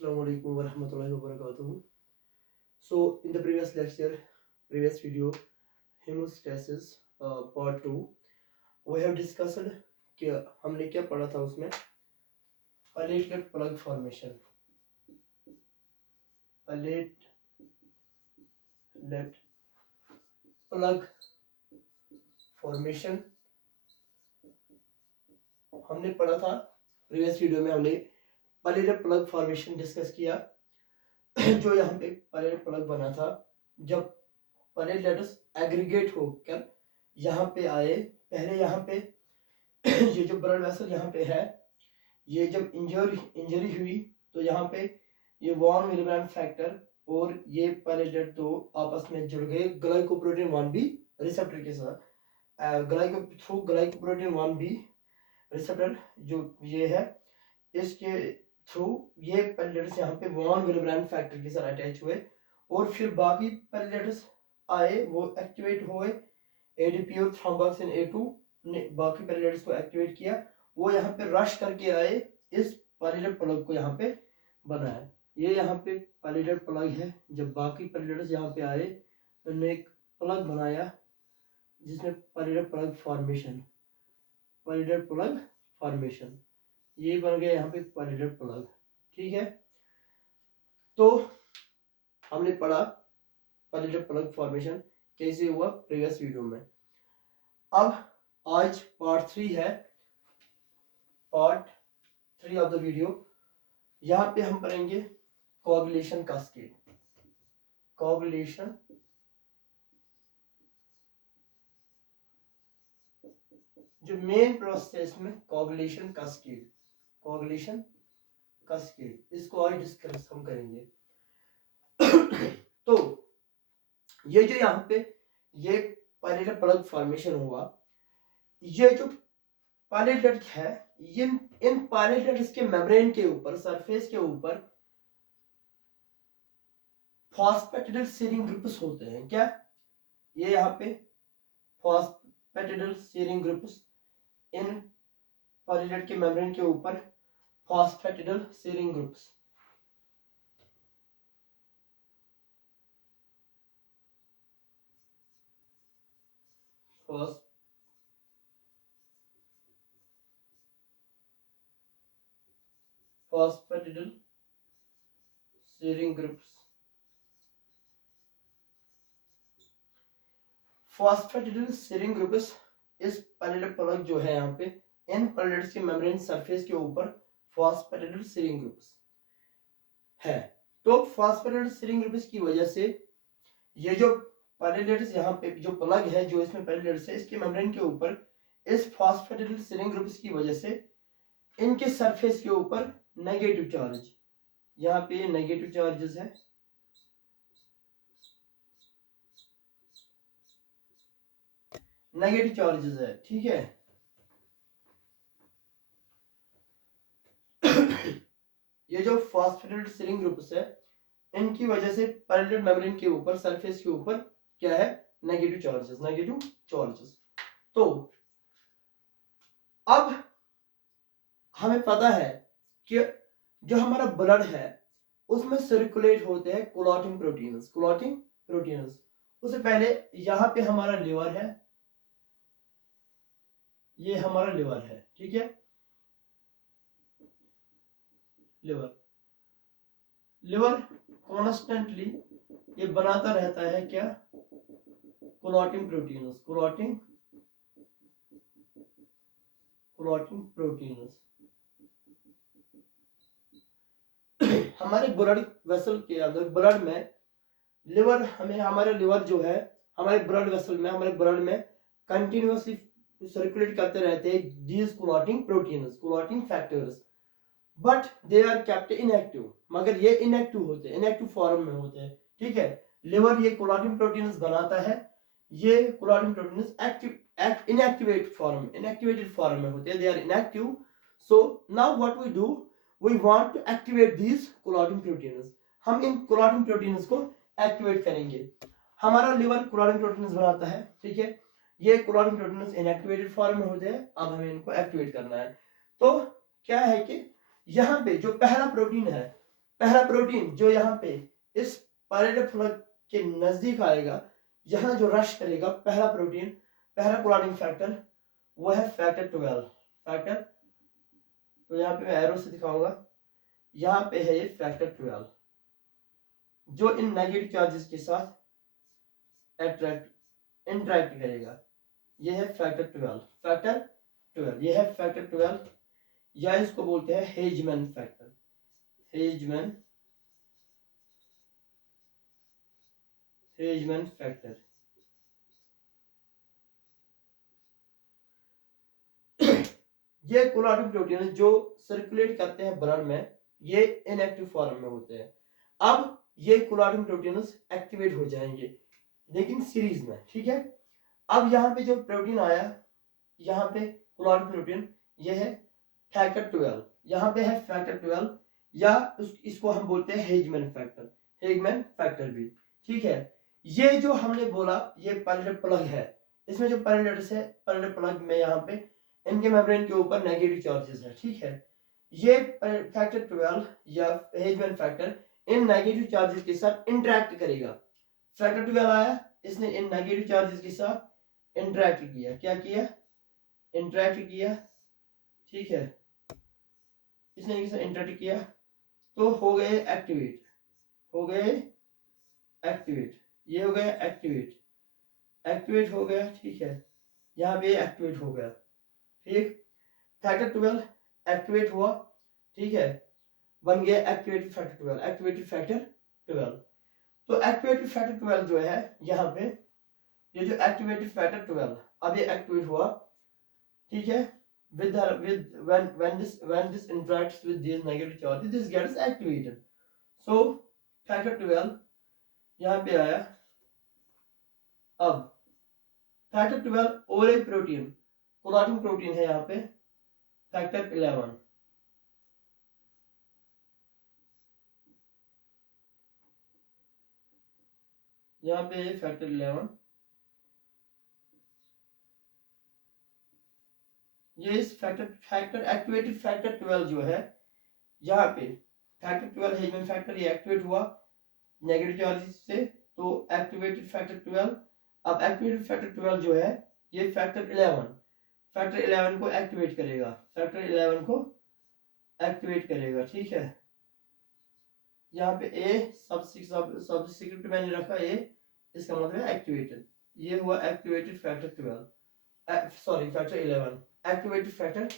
Assalamu alaikum wa rahmatullahi wa barakatuh. So, in the previous video, hemostasis part 2, we have discussed कि हमने क्या पढ़ा था उसमें platelet plug formation. Platelet plug formation हमने पढ़ा था प्रीवियस वीडियो में। हमने प्लेटेलेट प्लग फॉर्मेशन डिस्कस किया जो यहाँ पे प्लेटेलेट प्लग बना था जब प्लेटलेट्स एग्रीगेट होकर यहाँ पे आए। पहले यहाँ पे ये जो ब्लड वेसल यहाँ पे है, ये जब इंजरी हुई तो यहाँ पे ये वॉन विलिब्रेंट फैक्टर और ये प्लेटलेट तो आपस में जुड़ गए ग्लाइकोप्रोटीन 1b रिसेप्टर के साथ। ग्लाइकोप्रोटीन 1b रिसेप्टर जो ये है, इसके थ्रू ये प्लेटलेट्स यहाँ पे वॉन विलिब्रेंट फैक्टर के साथ अटैच हुए और फिर बाकी प्लेटलेट्स आए, वो एक्टिवेट हुए। एडीपी और थ्रोम्बोक्सिन A2 ने बाकी प्लेटलेट्स को एक्टिवेट किया, वो यहाँ पे रश करके आए, इस प्लेटलेट प्लग को यहाँ पे बनाया। ये यहाँ पे प्लेटलेट प्लग है। जब बाकी प्लेटलेट्स यहाँ पे आए, उन्होंने एक प्लग बनाया जिसमें प्लेटलेट प्लग फॉर्मेशन ये बन गया यहाँ पे प्लेटलेट प्लग। ठीक है, तो हमने पढ़ा प्लेटलेट प्लग फॉर्मेशन कैसे हुआ प्रीवियस वीडियो में। अब आज पार्ट 3 है, पार्ट 3 ऑफ द वीडियो। यहाँ पे हम पढ़ेंगे कोगुलेशन कास्केड। कोगुलेशन जो मेन प्रोसेस में कोगुलेशन कास्केड इसको आज डिस्कस हम करेंगे। तो ये जो यहाँ पे ये प्लेटलेट प्लग फॉर्मेशन हुआ, ये जो प्लेटलेट है, इन प्लेटलेट्स के मेम्ब्रेन के ऊपर, सरफेस के ऊपर फॉस्फेटिडिल सीरिंग ग्रुप्स होते हैं। क्या ये यहाँ पे फॉस्फेटिडिल सीरिंग ग्रुप्स, इन प्लेटलेट के मेम्ब्रेन के ऊपर phosphatidyl shearing groups phosphatidyl shearing groups. Phosphatidyl shearing groups इस प्लेटलेट प्लग जो है यहाँ पे, इन प्लेटलेट्स के मेम्ब्रेन सरफेस के ऊपर फॉस्फेटिडिल सीरिंग ग्रुप्स है। तो फॉस्फेटिडिल सीरिंग ग्रुप्स की वजह से ये जो प्लेटलेट्स यहाँ पे जो प्लग है, जो इसमें प्लेटलेट्स है, इसके मेम्ब्रेन के ऊपर इस फॉस्फेटिडिल सीरिंग ग्रुप्स की वजह से इनके सरफेस के ऊपर नेगेटिव चार्ज, यहाँ पे नेगेटिव चार्जेस है, नेगेटिव चार्जेस है। ठीक है, ये जो फॉस्फेटिडिल सीरिंग ग्रुप्स है, इनकी वजह से प्लेटलेट मेम्ब्रेन के ऊपर, सरफेस के ऊपर क्या है, नेगेटिव चार्जेस। तो अब हमें पता है कि जो हमारा ब्लड है उसमें सर्कुलेट होते हैं क्लॉटिंग प्रोटीन्स। उससे पहले यहाँ पे हमारा लिवर है, ये हमारा लिवर है। ठीक है, लिवर कॉन्स्टेंटली ये बनाता रहता है क्या, क्लॉटिंग प्रोटीन्स। हमारे ब्लड वेसल के अंदर, ब्लड में लिवर, हमारे लिवर जो है हमारे ब्लड वेसल में, हमारे ब्लड में कंटिन्यूअसली सर्कुलेट करते रहते हैं these clotting factors, but they are kept inactive. मगर ये इनएक्टिव होते हैं, इनएक्टिव फॉर्म में होते हैं। ठीक है, लिवर ये क्लॉटिंग प्रोटीन्स बनाता है, ये क्लॉटिंग प्रोटीन्स इनएक्टिवेटेड फॉर्म में होते हैं, they are inactive. So now what we do, we want to activate these clotting proteins. हम इन क्लॉटिंग प्रोटीन्स को एक्टिवेट करेंगे। हमारा लिवर क्लॉटिंग प्रोटीन्स बनाता है। ठीक है, ये क्लॉटिंग प्रोटीन्स इनएक्टिवेटेड फॉर्म में होते हैं, अब हमें इनको एक्टिवेट करना है। तो क्या है कि यहाँ पे जो पहला प्रोटीन है, पहला प्रोटीन जो यहाँ पे इस पायलेट फ्लग के नजदीक आएगा, यहाँ जो रश करेगा पहला प्रोटीन, पहला क्लॉटिंग फैक्टर, वो है फैक्टर 12 फैक्टर। तो यहाँ पे मैं एरो से दिखाऊंगा, यहाँ पे है ये फैक्टर 12 जो इन नेगेटिव चार्जेस के साथ इंटरेक्ट करेगा। ये है फैक्टर 12 ये है फैक्टर 12, या इसको बोलते हैं हेजमैन फैक्टर। हेजमैन फैक्टर। ये कोलाटिव प्रोटीन जो सर्कुलेट करते हैं ब्लड में, ये इनएक्टिव फॉर्म में होते हैं। अब ये कोलाटिव प्रोटीन एक्टिवेट हो जाएंगे लेकिन सीरीज में, ठीक है। अब यहाँ पे जो प्रोटीन आया, यहाँ पे कोलाटिव प्रोटीन, ये है फैक्टर 12, यहाँ पे है फैक्टर 12, या इसको हम बोलते हैं हेजमैन फैक्टर भी, ठीक है। ये जो हमने बोला ये पैरेलल प्लग है, इसमें जो पैरेलल्स है, पैरेलल प्लग में यहाँ पे इनके मेम्ब्रेन के ऊपर नेगेटिव चार्जेस है, ठीक है। ये फैक्टर 12 या हेजमैन फैक्टर इन नेगेटिव चार्जेस के साथ इंटरेक्ट करेगा। फैक्टर 12 आया, इसने इन नेगेटिव चार्जेस के साथ इंटरेक्ट किया, क्या किया, इंटरेक्ट किया, ठीक है। इसने इंटरेक्ट किया तो हो गए एक्टिवेट, ये हो गया एक्टिवेट हो गया, ठीक है। यहाँ पे एक्टिवेट हो गया, ठीक। फैक्टर 12 एक्टिवेट हुआ, ठीक है, बन गया एक्टिवेटेड फैक्टर 12। तो एक्टिवेटेड फैक्टर 12 जो है यहाँ पे, ये जो एक्टिवेटेड फैक्टर 12 अब ये एक्टिवेट हुआ, ठीक है। when this interacts with these negative charges, this gets activated. So factor 12 यहाँ पे आया। अब फैक्टर 12 और एक प्रोटीन, कोलाटिन प्रोटीन है यहाँ पे, फैक्टर 11। यहाँ पे फैक्टर 11, ये इस फैक्टर एक्टिवेटेड फैक्टर 12 जो है यहाँ पे, फैक्टर 12 हेजमैन फैक्टर, ये एक्टिवेट हुआ नेगेटिव चार्जेस से, तो एक्टिवेटेड फैक्टर 12। अब एक्टिवेटेड फैक्टर 12 जो है ये फैक्टर 11 को एक्टिवेट करेगा, ठीक है। यहाँ पे ए सब सीक्रेट मैंने रखा, ए इसका मतलब है एक्टिवेटेड, ये हुआ activated factor 12, sorry factor 11, activated factor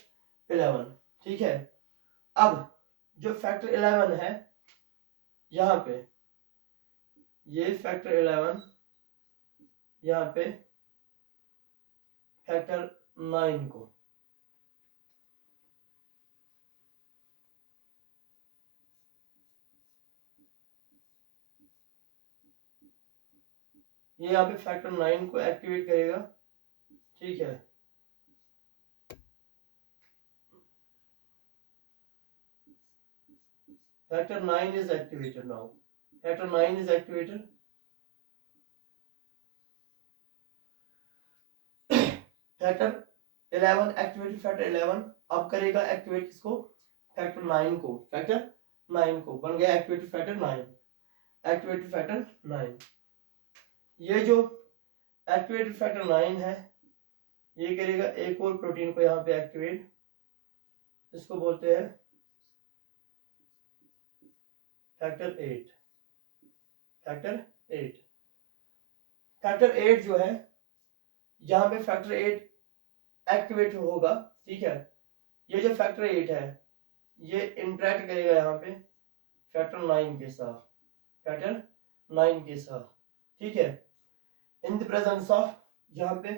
11, ठीक है। अब जो फैक्टर 11 है यहाँ पे, ये फैक्टर 11, यहाँ पे फैक्टर 9 को, ये यहाँ पे फैक्टर 9 को एक्टिवेट करेगा, ठीक है। Factor 9 is activated now. Factor 9 is activated. Factor 11 activated factor 11 अब करेगा एक्टिवेट किसको, फैक्टर 9 को, बन गया एक्टिवेटेड फैक्टर 9। ये जो एक्टिवेटेड फैक्टर 9 है ये करेगा एक और प्रोटीन को यहाँ पे एक्टिवेट, इसको बोलते हैं फैक्टर 8 जो है, जहां पे फैक्टर 8 एक्टिवेट होगा, ठीक है। ये जो फैक्टर 8 है ये इंटरेक्ट करेगा यहाँ पे फैक्टर 9 के साथ, ठीक है, इन द प्रेजेंस ऑफ यहाँ पे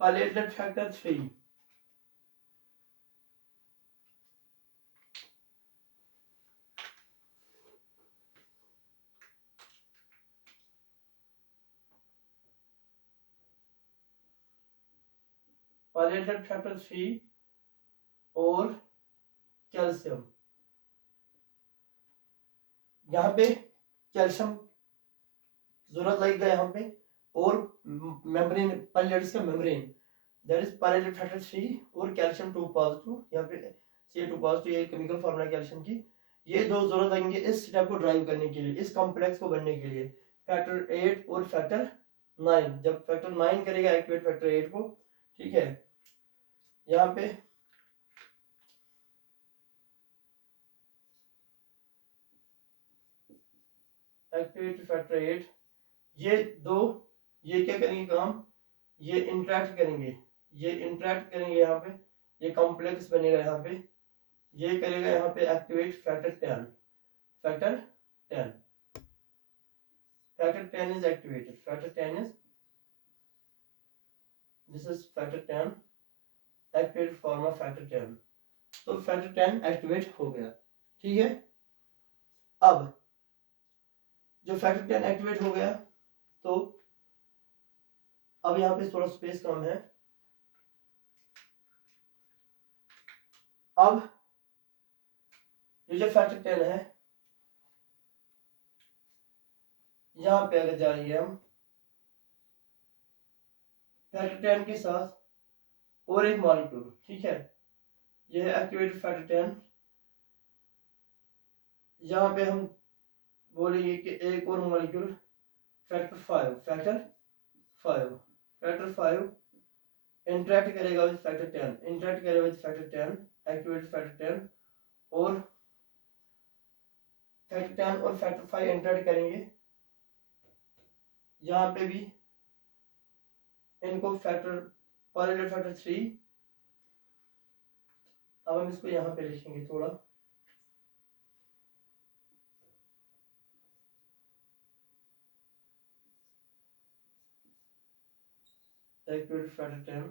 पायलेटेड फैक्टर 3। पायलेटेड फैक्टर 3 और कैल्शियम, यहाँ पे कैल्शियम जरूरत लगेगा यहाँ पे, और मेम्ब्रेन, पायलेट्स का मेम्ब्रेन, दैट इज पायलेटेड फैक्टर 3 और कैल्शियम 2 पॉजिटिव, यहाँ पे Ca2 पॉजिटिव, ये केमिकल फॉर्मूला कैल्शियम की, ये दो जरूरत लगेंगे इस स्टेप को ड्राइव करने के लिए, इस कॉम्प्लेक्स को बनने के लिए, फैक्टर 8 और फैक्टर 9। जब फैक्टर 9 करेगा एक्टिवेट फैक्टर 8 को, ठीक है, यहाँ पे एक्टिवेट फैक्टर 8, ये दो, ये क्या करेंगे काम, ये इंटरेक्ट करेंगे, ये इंटरेक्ट करेंगे यहाँ पे, ये कॉम्प्लेक्स बनेगा यहाँ पे, ये करेगा यहाँ पे activate factor 10, factor 10, factor 10 is activated, factor 10 is, this is factor 10, activated form of factor 10, तो फैक्टर 10 एक्टिवेट हो गया, ठीक है। अब जो फैक्टर 10 एक्टिवेट हो गया, तो अब यहाँ पे थोड़ा स्पेस कम है, अब ये जो फैक्टर 10 है, यहाँ पे अगर जा रही है हम फैक्टर 10 के साथ और एक मॉलिक्यूल, ठीक है, ये है एक्टिवेटेड फैक्टर 10, यहाँ पे हम बोलेंगे कि एक और मॉलिक्यूल फैक्टर 5, फैक्टर 5 इंटरेक्ट करेगा विद फैक्टर 10, इंटरेक्ट करेगा विद फैक्टर 10, एक्टिवेटेड फैक्टर 10, और फैक्टर 10 और फैक्टर 5 इंटरेक्ट करेंगे, यहाँ पे भी इनको फैक्टर पैरेलल फैक्टर 3, अब हम इसको यहाँ पे लिखेंगे थोड़ा, एक्टिवेटेड फैक्टर 10,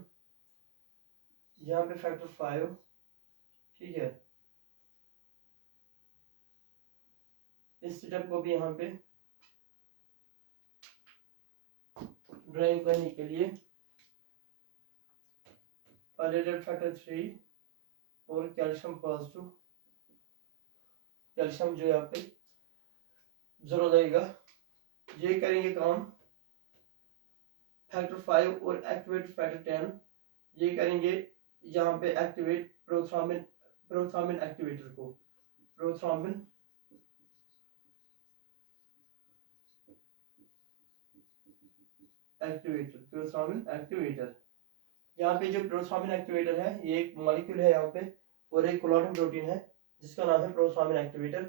यहाँ पे फैक्टर 5, ठीक है, इस स्टेप को भी यहाँ पे ड्राइव करने के लिए पैरेलल फैक्टर 3 और कैल्शियम पॉजिटिव, कैल्शियम जो यहाँ पे जरूरत लगेगा, ये करेंगे काम फैक्टर 5 और एक्टिवेट फैक्टर 10, ये करेंगे यहाँ पे एक्टिवेट प्रोथ्रोम्बिन एक्टिवेटर को, प्रोथ्रोम्बिन एक्टिवेटर, प्रोथ्रोम्बिन एक्टिवेटर, यहाँ पे जो प्रोथ्रोम्बिन एक्टिवेटर है, ये एक मॉलिक्यूल है यहाँ पे और एक कोलाजन प्रोटीन है जिसका नाम है प्रोथ्रोम्बिन एक्टिवेटर।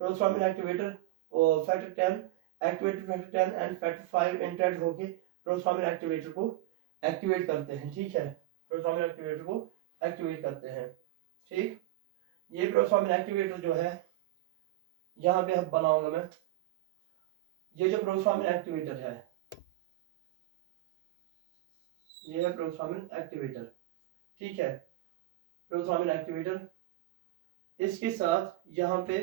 प्रोथ्रोम्बिन एक्टिवेटर और factor 10 activated factor 10 and factor 5 interact होके प्रोथ्रोम्बिन एक्टिवेटर को एक्टिवेट करते हैं, ठीक है, प्रोथ्रोम्बिन एक्टिवेटर को एक्टिवेट करते हैं, ठीक। ये प्रोथ्रोम्बिन एक्टिवेटर जो है यहाँ पे अब बनाऊंगा मैं, ये जो प्रोथ्रोम्बिन एक्टिवेटर है, ये है प्रोथ्रोम्बिन एक्टिवेटर, ठीक है, प्रोथ्रोम्बिन एक्टिवेटर, इसके साथ यहाँ पे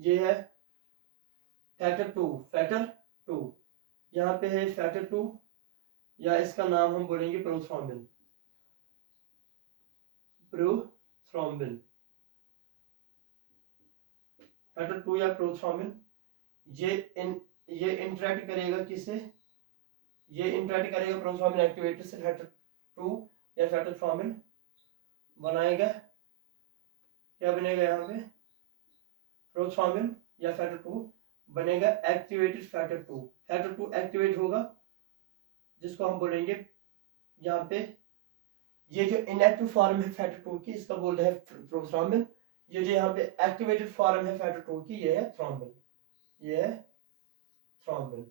ये है फैक्टर 2, यहाँ पे है फैक्टर 2, या इसका नाम हम बोलेंगे प्रोथ्रोम्बिन, फैक्टर 2 या प्रोथ्रोम्बिन, ये इंटरेक्ट करेगा किससे, ये इंटरेक्ट करेगा प्रोथ्रोम्बिन एक्टिवेटर से, फैक्टर 2 या फैक्टर थ्रोम्बिन बनाएगा, क्या बनेगा यहाँ पे, प्रोथ्रोम्बिन या फैक्टर 2 बनेगा एक्टिवेटेड फैक्टर 2, फैक्टर 2 एक्टिवेट होगा, जिसको हम बोलेंगे यहाँ पे, ये जो इनएक्टिव फॉर्म है फैक्टर 2 की, इसका बोलते हैं प्रोथ्रोम्बिन, ये जो यहाँ पे एक्टिवेटेड फॉर्म है फैक्टर 2 की, ये है थ्रोम्बिन, ये है थ्रोम्बिन,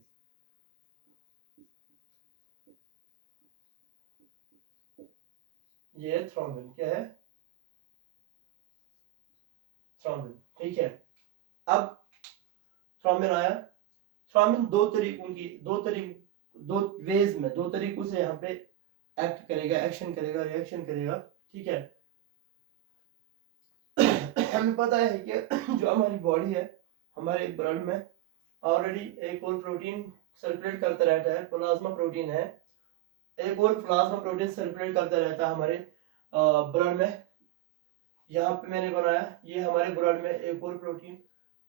ये है थ्रोम्बिन, क्या है, थ्रोम्बिन, ठीक है। अब थ्रोम्बिन आया, थ्रोम्बिन दो वेज में, दो तरीकों से यहाँ पे एक्ट करेगा, एक्शन करेगा, रिएक्शन करेगा, ठीक है। हमें पता है कि जो हमारी बॉडी है, हमारे ब्लड में ऑलरेडी एक और प्रोटीन सर्कुलेट करता रहता है, प्लाज्मा प्रोटीन है, एक और प्लाज्मा प्रोटीन सर्कुलेट करता रहता है हमारे ब्लड में, यहाँ पे मैंने बनाया, ये हमारे ब्लड में एक और प्रोटीन,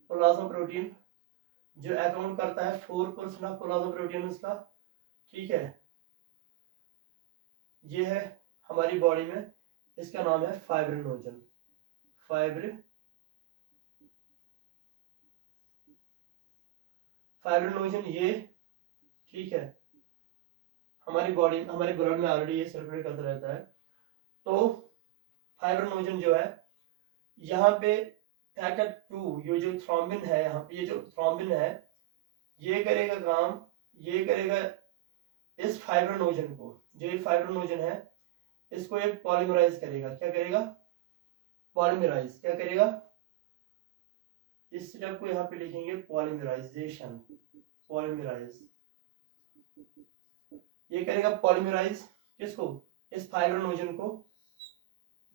प्लाज्मा प्रोटीन, जो अकाउंट करता है 4% ऑफ प्लाज्मा प्रोटीन का, ठीक है, ये है हमारी बॉडी में इसका नाम है फाइब्रिनोजन। फाइब्रिनोजन ये, ठीक है, हमारी बॉडी, हमारे ब्लड में ऑलरेडी ये सर्कुलेट करता रहता है। तो फाइब्रिनोजन जो है यहाँ पे फैक्टर 2, ये जो थ्रोम्बिन है, यहाँ पे ये जो थ्रोम्बिन है ये करेगा काम, ये करेगा इस फाइब्रिनोजन को, जो ये फाइब्रिनोजन है इसको एक पॉलीमराइज करेगा। क्या करेगा? पॉलीमराइज। क्या करेगा? इस स्टेप को यहाँ पे लिखेंगे पॉलीमराइजेशन, पॉलीमराइज। ये करेगा पॉलीमराइज किसको? इस फाइब्रिनोजन को।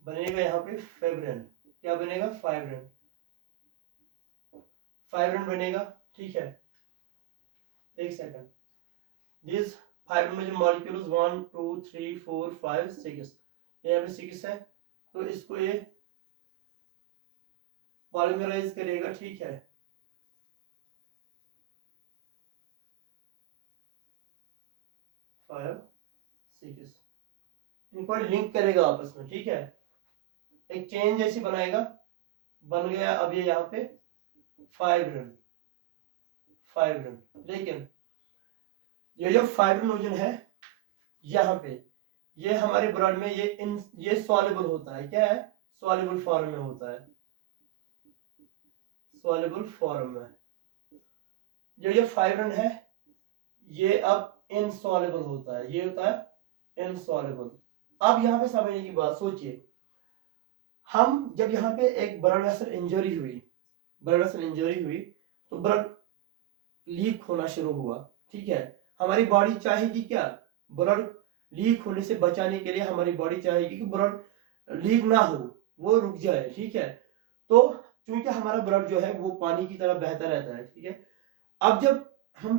बनेगा यहाँ पे फाइब्रिन। क्या बनेगा? फाइब्रिन। फाइब्रिन बनेगा, ठीक है। एक सेकंड, दिस फाइब्रिनोजन मॉलिक्यूल्स 1 2 3 4 5 6, यहाँ पे 6 है, तो इसको ये पॉलीमराइज करेगा, ठीक है। इनको लिंक करेगा आपस में, ठीक है। एक चेन जैसी बनाएगा, बन गया अब ये यहाँ पे फाइब्रिन। लेकिन ये जो फाइब्रिनोजन है यहाँ पे, ये हमारे ब्लड में ये सॉल्युबल होता है। क्या है? सॉल्युबल फॉर्म में होता है, सॉल्युबल फॉर्म में। ये फाइब्रिन है ये अब इनसॉल्युबल होता है, ये होता है इनसॉल्युबल। अब यहाँ पे समझने की बात सोचिए, हम जब यहाँ पे एक ब्लड वेसल इंजरी हुई, तो ब्लड लीक होना शुरू हुआ, ठीक है। हमारी बॉडी चाहेगी क्या? ब्लड लीक होने से बचाने के लिए हमारी बॉडी चाहेगी कि ब्लड लीक ना हो, वो रुक जाए, ठीक है। तो क्योंकि हमारा ब्लड जो है वो पानी की तरह बहता रहता है, ठीक है। अब जब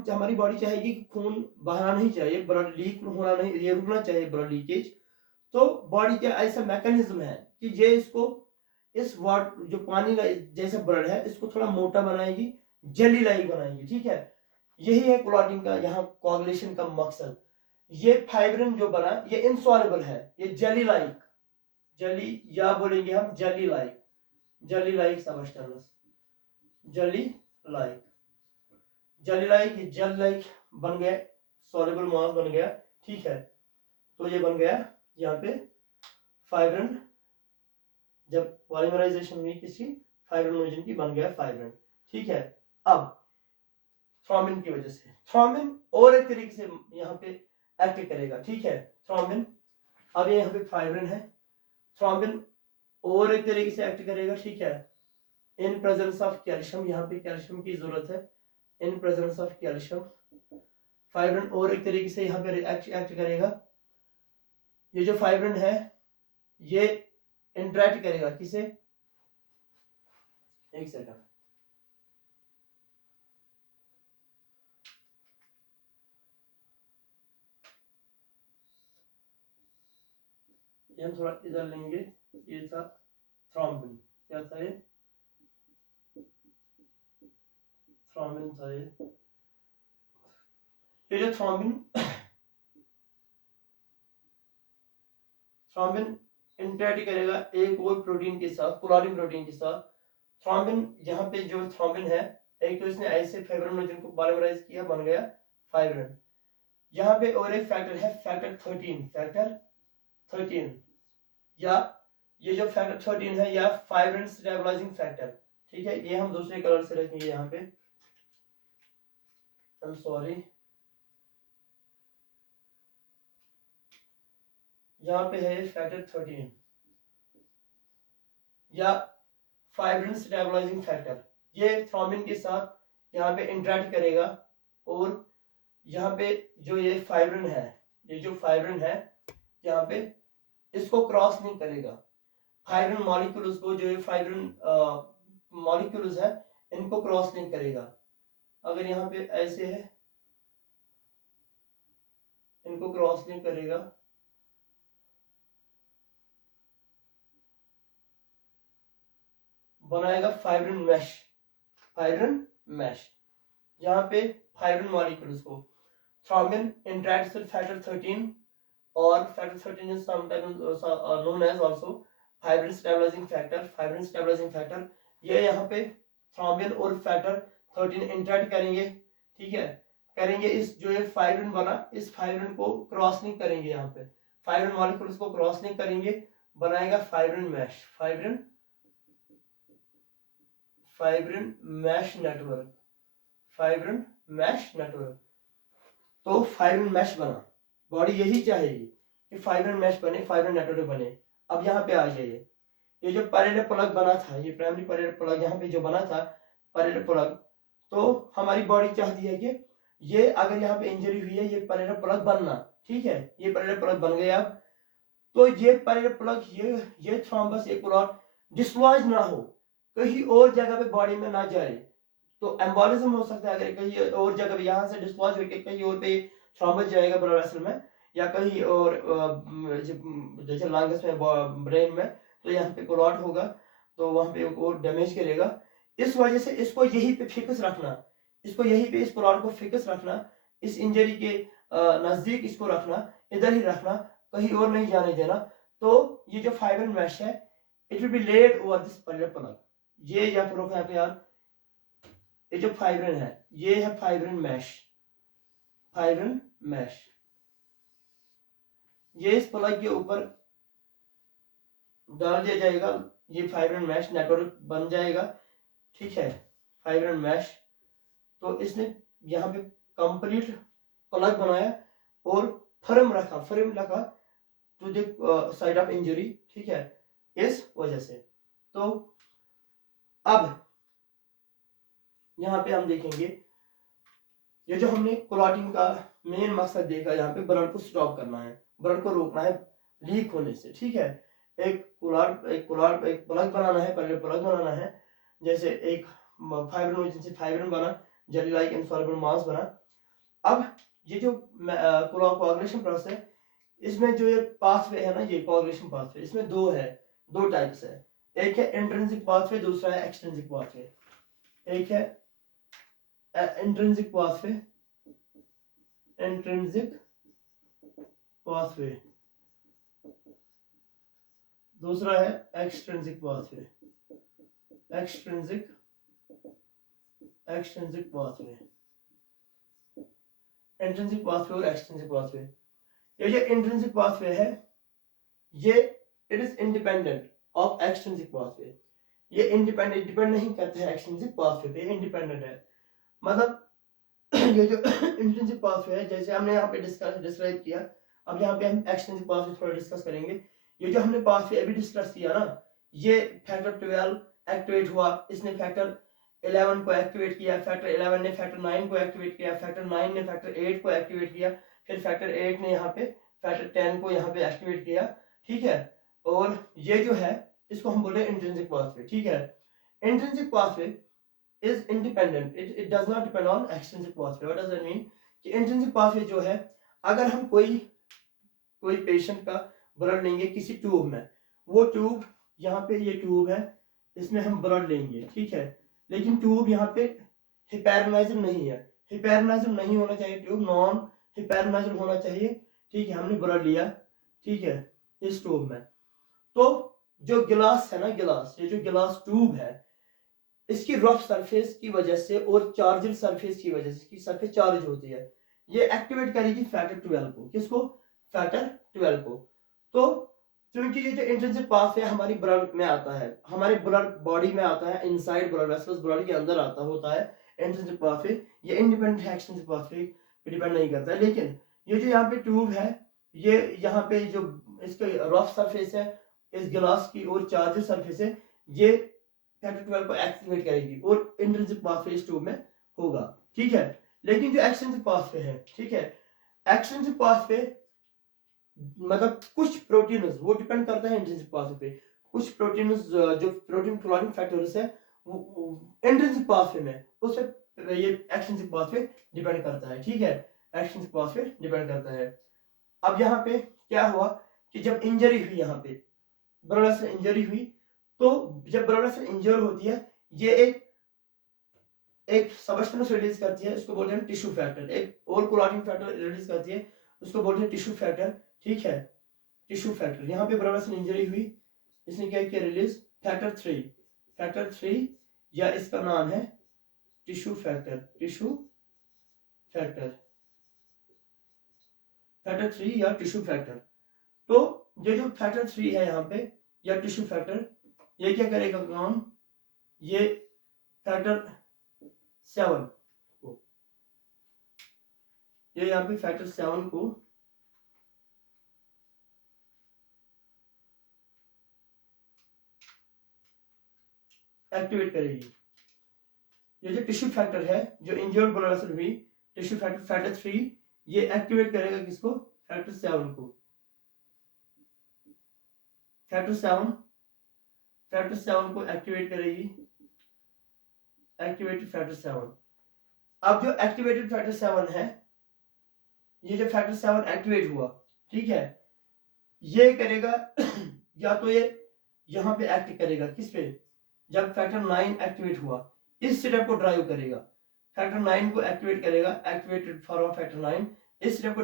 हमारी बॉडी चाहेगी कि खून बहना नहीं चाहिए, ब्लड लीक होना नहीं, ये रुकना चाहिए ब्लड लीकेज, तो बॉडी का ऐसा मैकेनिज्म है कि ये इसको, इस वाटर जो पानी जैसा ब्लड है इसको थोड़ा मोटा बनाएगी, जेली लाइक बनाएगी, ठीक है। यही है क्लॉटिंग का, यहाँ कोagulation का मकसद। ये फाइब्रिन जो बना ये इनसॉल्युबल है, ये जेली लाइक, जेली या बोलेंगे हम jelly like, jelly like substance, jelly like, jelly like, ये जेल लाइक बन गया, सॉल्युबल मास बन गया, ठीक है। तो ये बन गया यहाँ पे फाइब्रिन, जब पॉलीमराइजेशन हुई किसी फाइब्रिनोजन की, बन गया फाइब्रिन, ठीक है। अब थ्रोम्बिन की वजह से थ्रोम्बिन और एक तरीके से यहाँ पे एक्ट करेगा, ठीक है। थ्रोम्बिन, अब ये यहाँ पे फाइब्रिन है, थ्रोम्बिन और एक तरीके से एक्ट करेगा, ठीक है। इन प्रेजेंस ऑफ कैल्शियम, यहाँ पे कैल्शियम की जरूरत है, in presence of calcium fibrin और एक तरीके से यहाँ पे एक्ट करेगा। ये जो फाइब्रिन है ये इंटरेक्ट करेगा किसे? एक सेकंड, ये हम थोड़ा इधर लेंगे। ये था थ्रोम्बिन, क्या था ये? थ्रोम्बिन था ये जो थ्रोम्बिन इंटरेक्ट करेगा एक और प्रोटीन के साथ, क्लोरीन प्रोटीन के साथ। थ्रोम्बिन, यहाँ पे जो थ्रोम्बिन है, एक तो इसने ऐसे फाइब्रिनोजन को पॉलीमराइज किया, बन गया फाइब्रिन। यहाँ पे और एक फैक्टर है, फैक्टर 13, या ये जो फैक्टर 13 है या फाइब्रिन स्टेबलाइजिंग फैक्टर, ठीक है। ये हम दूसरे कलर से रखेंगे यहाँ पे, आई एम सॉरी, यहाँ पे है फैक्टर 13 या फाइब्रिन स्टेबलाइजिंग फैक्टर। ये थ्रोम्बिन के साथ यहाँ पे इंटरेक्ट करेगा और यहाँ पे जो ये फाइब्रिन है, ये जो फाइब्रिन है यहाँ पे इसको क्रॉस लिंक करेगा। फाइब्रिन मॉलिक्यूल्स को, जो ये फाइब्रिन मॉलिक्यूल्स है इनको क्रॉस लिंक करेगा। अगर यहाँ पे ऐसे है, इनको क्रॉस लिंक करेगा, बनाएगा फाइब्रिन मैश, फाइब्रिन मैश। यहाँ पे फाइब्रिन मॉलिक्यूल्स को थ्रोम्बिन इंटरेक्ट्स विद फैक्टर 13 और factor 13 is sometimes known as also fibrin stabilizing factor. Fibrin stabilizing factor ये यहाँ पे थ्रोम्बिन और फैक्टर 13 इंटरेक्ट करेंगे, ठीक है, करेंगे इस जो ये फाइब्रिन बना, इस फाइब्रिन को क्रॉस लिंक करेंगे, यहाँ पे फाइब्रिन मॉलिक्यूल्स को क्रॉस लिंक करेंगे, बनाएगा fibrin mesh, fibrin mesh network, fibrin mesh network. तो फाइब्रिन मैश बना, बॉडी यही चाहेगी कि फाइब्रिन मैश बने, फाइब्रिन नेटवर्क बने। अब यहाँ पे आ जाइए, ये जो पैरेलल प्लग बना था, ये प्राइमरी पैरेलल प्लग यहाँ पे जो बना था पैरेलल प्लग, तो हमारी बॉडी चाहती है कि ये अगर यहाँ पे इंजरी हुई है, ये पैरेलल प्लग बनना, ठीक है, ये पैरेलल प्लग बन गया। अब तो ये पैरेलल प्लग, ये थ्रोम्बस, ये क्लॉट डिस्लॉज ना हो, कहीं और जगह पे बॉडी में ना जाए, तो एम्बोलिज्म हो सकता है। अगर कहीं और जगह पे यहाँ से डिस्लॉज होकर कहीं और पे थ्रोम्बस जाएगा ब्लड वेसल में, या कहीं और जैसे लंग्स में, ब्रेन में, तो यहाँ पे क्लॉट होगा, तो वहां पे वो डैमेज करेगा। इस वजह से इसको यहीं पे फिक्स रखना, इसको यहीं पे इस क्लॉट को फिक्स रखना, इस इंजरी के नजदीक इसको रखना, इधर ही रखना, कहीं और नहीं जाने देना। तो ये जो फाइब्रिन मैश है, it will be laid over this parallel plug. ये या फिर यहाँ पे यार, ये जो फाइब्रिन है, ये है फाइब्रिन मैश, फाइब्रिन मैश, ये इस प्लग के ऊपर डाल दिया जाएगा, ये फाइब्रिन मैश नेटवर्क बन जाएगा, ठीक है, फाइब्रिन मैश। तो इसने यहाँ पे कंप्लीट प्लग बनाया और फ्रेम रखा to the side of injury, ठीक है, इस वजह से। तो अब यहाँ पे हम देखेंगे, ये जो हमने क्लॉटिंग का मेन मकसद देखा, यहाँ पे ब्लड को स्टॉप करना है, ब्लड को रोकना है लीक होने से, ठीक है। एक प्लग बनाना है, पहले प्लग बनाना है, जैसे एक फाइब्रिन बना, जेली लाइक इनसॉल्युबल मास बना। अब ये जो कोआगुलेशन प्रोसेस है, इसमें जो ये पाथवे है ना, ये कोआगुलेशन पाथवे, इसमें दो टाइप्स है, एक है इंट्रिंसिक पाथवे, दूसरा है एक्सट्रिंसिक पाथवे। एक है इंट्रिंसिक पाथवे, दूसरा है extrinsic pathway, extrinsic pathway, intrinsic pathway और एक्सट्रिंसिक पाथवे। ये जो इंट्रिंसिक पाथवे है, ये it is independent of extrinsic pathway, ये डिपेंड नहीं करता है एक्सट्रिंसिक पाथवे पे, इंडिपेंडेंट है। मतलब ये जो इंट्रिंसिक पाथवे है, जैसे हमने यहाँ पे डिस्क्राइब किया, अब यहाँ पे हम एक्सट्रिंसिक पाथवे थोड़ा डिस्कस करेंगे। ये जो हमने पाथवे अभी डिस्कस किया ना, ये फैक्टर 12 एक्टिवेट हुआ, इसने फैक्टर 11 को एक्टिवेट किया, फैक्टर 11 ने फैक्टर 9 को एक्टिवेट किया, फैक्टर 9 ने फैक्टर 8 को एक्टिवेट किया, फिर फैक्टर 8 ने यहाँ पे फैक्टर 10 को यहाँ पे एक्टिवेट किया, ठीक है। और ये जो है, इसको हम बोले इंट्रिंसिक पाथवे, ठीक है। Intrinsic pathway is independent, it does not depend on extrinsic pathway. What does that mean? कि इंट्रिंसिक पाथवे जो है, अगर हम कोई पेशेंट का ब्लड लेंगे किसी ट्यूब में, वो ट्यूब यहाँ पे, ये ट्यूब है, इसमें हम ब्लड लेंगे, ठीक है, लेकिन ट्यूब यहाँ पे हिपैरनाइजर नहीं है, हिपैरनाइजर नहीं होना चाहिए, ट्यूब नॉन हिपैरनाइजर होना चाहिए, ठीक है। हमने ब्लड लिया, ठीक है, इस ट्यूब में, तो जो गिलास है ना, गिलास, ये जो गिलास ट्यूब है, इसकी रफ सरफेस की वजह से और चार्जर सरफेस की वजह से, इसकी सरफेस चार्ज होती है, ये एक्टिवेट करेगी फैक्टर 12 को। किसको? फैक्टर 12 को। तो क्योंकि ये जो इंट्रिंसिक पाथवे हमारी ब्लड में आता है, हमारे ब्लड बॉडी में आता है, इनसाइड ब्लड वेसल्स, ब्लड के अंदर आता होता है इंट्रिंसिक पाथवे, ये इंडिपेंडेंट है एक्सट्रिंसिक पाथवे पे डिपेंड नहीं करता है। लेकिन ये जो यहाँ पे ट्यूब है, ये यहाँ पे जो इसका रफ सरफेस है इस गिलास की और चार्जर सरफेस है, ये फैक्टर 12 को एक्टिवेट करेगी और इंट्रिंसिक पाथवे इस ट्यूब में होगा, ठीक है। लेकिन जो एक्सट्रिंसिक पाथवे है, ठीक है, एक्सट्रिंसिक पाथवे मतलब कुछ प्रोटीन्स, वो डिपेंड करता है इंट्रिंसिक पाथवे पे, कुछ प्रोटीन्स जो प्रोटीन क्लॉटिंग फैक्टर्स है, वो इंट्रिंसिक पाथवे में, उस पे ये एक्सट्रिंसिक पाथवे डिपेंड करता है, ठीक है, एक्सट्रिंसिक पाथवे डिपेंड करता है। अब यहाँ पे क्या हुआ कि जब इंजरी हुई, यहाँ पे ब्लड वेसल इंजरी हुई, तो जब ब्लड वेसल इंजर होती है, ये एक सबस्टेंस रिलीज करती है, उसको बोलते हैं टिश्यू फैक्टर, एक और क्लॉटिंग फैक्टर रिलीज करती है, उसको बोलते हैं टिश्यू फैक्टर, ठीक है। टिश्यू फैक्टर, यहाँ पे ब्लड वेसल इंजरी हुई, इसने क्या किया, रिलीज फैक्टर 3, फैक्टर 3 या इसका नाम है tissue factor, tissue factor, factor 3 या टिश्यू फैक्टर। तो ये जो फैक्टर 3 है यहाँ पे या टिश्यू फैक्टर, ये क्या करेगा काम, ये फैक्टर 7 को, ये यहाँ पे फैक्टर 7 को एक्टिवेट करेगी। ये जो टिश्यू फैक्टर है, जो इंजर्ड ब्लड वेसल हुई, टिश्यू फैक्टर फैक्टर 3, ये एक्टिवेट करेगा किसको, फैक्टर 7 को, फैक्टर 7, फैक्टर 7 को एक्टिवेट करेगी, एक्टिवेटेड फैक्टर 7। अब जो एक्टिवेटेड फैक्टर 7 है, ये जो फैक्टर 7 एक्टिवेट हुआ, ठीक है, ये करेगा या तो ये यहां पे एक्ट करेगा, किस पे, जब फैक्टर 9 एक्टिवेट हुआ, इस स्टेप को ड्राइव करेगा, फैक्टर 9 को एक्टिवेट करेगा, एक्टिवेटेड फॉर फैक्टर 9, इस स्टेप को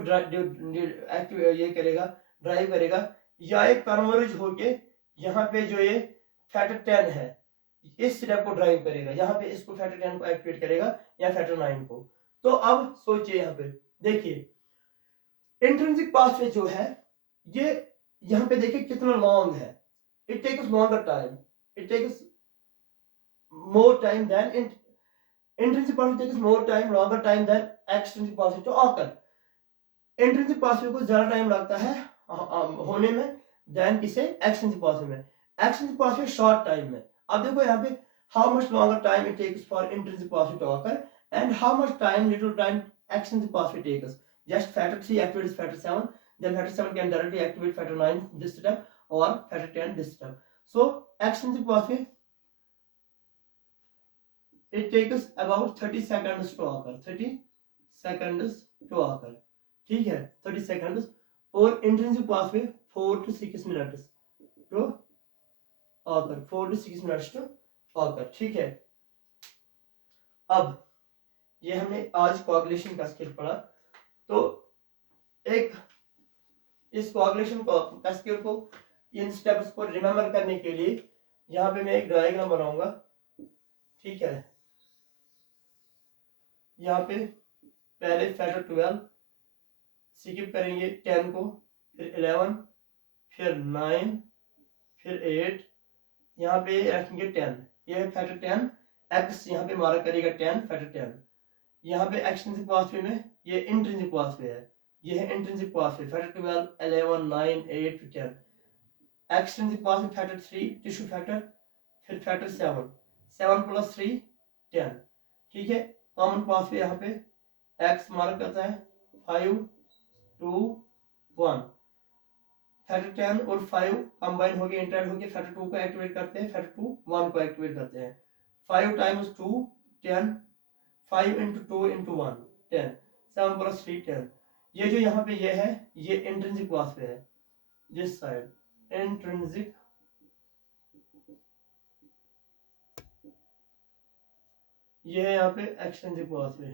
ये करेगा, ड्राइव करेगा, या एक कन्वर्ज होके यहाँ पे जो ये फैक्टर 10 है, इस स्टेप को ड्राइव करेगा, यहाँ पे इसको फैक्टर 10 को एक्टिवेट करेगा या फैक्टर 9 को। तो अब सोचिए, यहाँ पे देखिए इंट्रिंसिक पाथवे जो है, ये यहाँ पे देखिए कितना लॉन्ग है, it takes longer time, it takes more time than intrinsic pathway takes more time, longer time than extrinsic pathway to occur. Intrinsic pathway को ज्यादा टाइम लगता है होने में than किसे, extrinsic pathway में। extrinsic pathway शॉर्ट टाइम में। अब देखो यहाँ पे how much longer time it takes for intrinsic pathway to occur and how much time, little time extrinsic pathway takes. Just factor 3 activates factor 7, then factor 7 can directly activate factor 9 this step or factor 10 this step. So extrinsic pathway it takes about 30 seconds to occur, 30 seconds to occur, ठीक है, 30 seconds, और intrinsic pathway 4 to 6 minutes to occur, 4 to 6 minutes to occur, ठीक है। अब ये हमने आज coagulation का स्किल पढ़ा, तो एक इस कोआगुलेशन का स्किल को, इन स्टेप्स को रिमेम्बर करने के लिए यहाँ पे मैं एक डायग्राम बनाऊंगा, ठीक है। यहाँ पे पहले फैक्टर 12 स्किप करेंगे, 10 को, फिर 11, फिर 9, फिर 8, यहाँ पे रखेंगे 10, ये है फैक्टर 10, एक्स यहाँ पे मार्क करेगा 10, फैक्टर 10। यहाँ पे एक्सट्रिंसिक पाथवे में ये इंट्रिंसिक पाथवे है, ये है intrinsic pathway, factor 12, 11, 9, 8, 10। Extrinsic pathway factor 3 tissue factor, फिर फैक्टर 7, 7 + 3 10, ठीक है। कॉमन पाथवे यहाँ पे एक्स मार्क करता है 5, 2, 1, फैक्टर 10 और 5 कंबाइन हो गए, इंटरैक्ट होके फैक्टर 2 को एक्टिवेट करते हैं, फैक्टर 2 1 को एक्टिवेट करते हैं, 5 × 2 10, 5 × 2 × 1 10, 7 + 3 10। ये जो यहाँ पे ये है, ये इंट्रिंसिक पाथवे है, दिस साइड इंट्रिंसिक, ये है यहाँ पे एक्सट्रिंसिक पाथवे,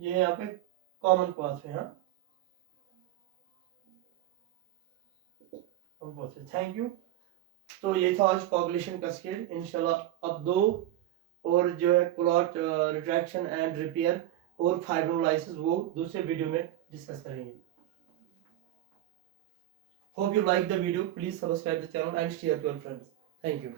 ये यहाँ पे कॉमन पाथवे, हाँ। Thank you. तो ये था आज कोआगुलेशन का स्किल। इंशाल्लाह अब 2 और जो है क्लॉट रिट्रैक्शन एंड रिपेयर और फाइब्रोलाइसिस वो दूसरे वीडियो में डिस्कस करेंगे। Hope you like the video, please subscribe the channel and share to your friends. Thank you.